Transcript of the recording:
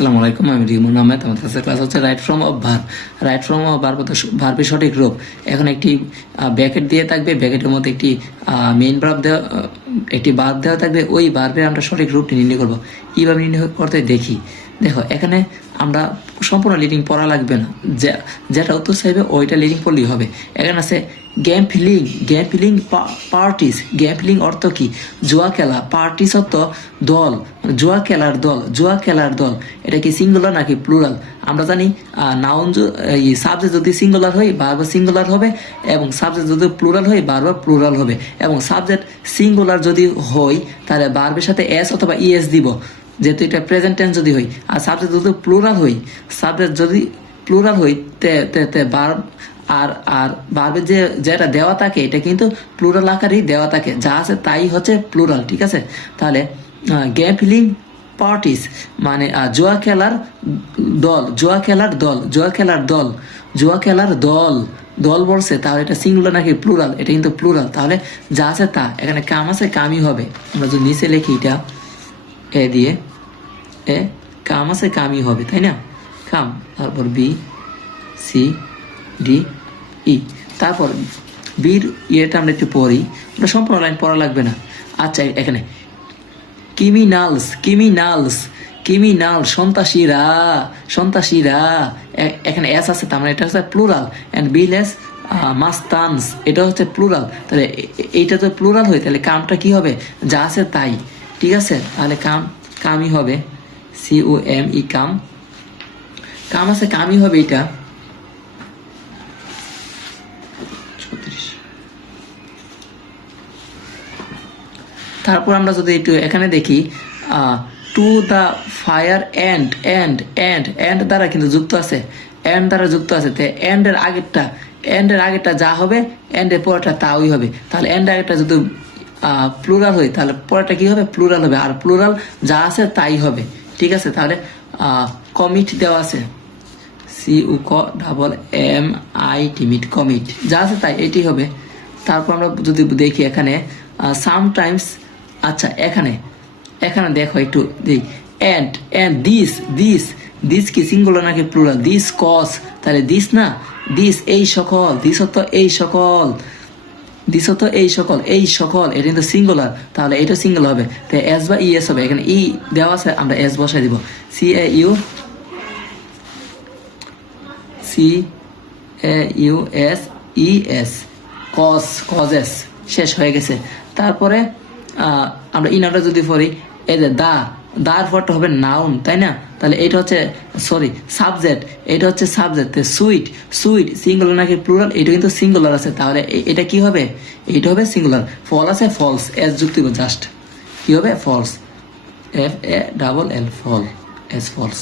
আসসালামু আলাইকুম, আমি রিমন আহমেদ। আমাদের কাছে ক্লাস হচ্ছে right from of verb. Right from of verb ভার্বের সঠিক রূপ। এখন একটি ব্র্যাকেট দিয়ে থাকবে, ব্র্যাকেটের মধ্যে একটি মেইন ভার্ব দেওয়া, একটি ভার্ব দেওয়া থাকবে। ওই ভার্বের আমরা সঠিক রূপটি নির্ণয় করবো। কীভাবে নির্ণয় করতে দেখি। দেখো, এখানে আমরা সম্পূর্ণ লিডিং পড়া লাগবে না, যেটা উত্তর চাইবে ওইটা লিডিং পড়লেই হবে। এখানে আছে গেম ফিলিং পার্টিস। গেম ফিলিং অর্থ কি? জুয়া খেলা। পার্টিস অর্থ দল, জুয়া খেলার দল। এটা কি সিঙ্গুলার নাকি প্লুরাল? আমরা জানি নাউন সাবজেক্ট যদি সিঙ্গুলার হয় ভার্ব সিঙ্গুলার হবে, এবং সাবজেক্ট যদি প্লুরাল হয় ভার্ব প্লুরাল হবে। এবং সাবজেক্ট সিঙ্গুলার যদি হয় তাহলে ভার্বের সাথে এস অথবা ইএস দিব, যেহেতু এটা প্রেজেন্ট টেন্স যদি হই। আর সাবজেক্ট যদি প্লুরাল হই, তে ভার্ব আর ভার্বের যেটা দেওয়া থাকে এটা কিন্তু প্লুরাল আকারেই দেওয়া থাকে, যা আছে তাই হচ্ছে প্লুরাল। ঠিক আছে, তাহলে গেম ফিলিং পার্টিস মানে জুয়া খেলার দল বলছে, তাহলে এটা সিঙ্গুলার নাকি প্লুরাল? এটা কিন্তু প্লুরাল। তাহলে যা আছে তা, এখানে কাম আছে কামই হবে। আমরা যদি নিচে লিখি এটা এ দিয়ে, কাম আছে কামই হবে, তাই না? কাম, তারপর বি সি ডি ই, তারপর বির ইয়েটা আমরা একটু পড়ি, ওটা সম্পূর্ণ লাইন পড়া লাগবে না। আচ্ছা, এখানে ক্রিমিনাল সন্ত্রাসীরা, এখানে এস আছে, তার মানে এটা হচ্ছে প্লুরাল। অ্যান্ড বিলেস মাস্তানস, এটা হচ্ছে প্লুরাল। তাহলে এইটা তো প্লুরাল হয়, তাহলে কামটা কি হবে? যা আছে তাই। ঠিক আছে, তাহলে কামই হবে, COME কাম আছে কামই হবে এটা। তারপর আমরা যদি একটু এখানে দেখি, টু দ্য ফায়ার এন্ড দ্বারা কিন্তু যুক্ত আছে, এন্ডের আগেরটা যা হবে এন্ডের পরেরটা তাই হবে। তাহলে এন্ডের আগেরটা যদি প্লুরাল হয় তাহলে পরেরটা কি হবে? প্লুরাল হবে। আর প্লুরাল যা আছে তাই হবে। ঠিক আছে, তাহলে কমিট দেওয়া আছে, COMMIT কমিট, যা আছে তাই এটি হবে। তারপর আমরা যদি দেখি এখানে সামটাইমস, আচ্ছা এখানে দেখো একটু দিই, অ্যান্ড দিস কি সিঙ্গুলার নাকি প্লুরাল? দিস কজ, তাহলে দিস না, দিস এই সকল, দিস হতো এই সকল, এটা কিন্তু সিঙ্গুলার, তাহলে এটা সিঙ্গুলার হবে। তো এস বা ইএস হবে। এখানে ই দেওয়া আছে, আমরা এস বসাই দিব, CAUSES কজেস, শেষ হয়ে গেছে। তারপরে আমরা ইনারটা যদি পড়ি, এই যে দার পরটা হবে নাউন, তাই না? তাহলে এটা হচ্ছে সাবজেক্ট, সুইট সিঙ্গুলার নাকি প্লুরাল? এটা কিন্তু সিঙ্গুলার আছে, তাহলে এটা কি হবে? এটা হবে সিঙ্গুলার। ফল আছে ফলস, এস যুক্ত জাস্ট কি হবে? ফলস, FALL ফল, এস ফলস।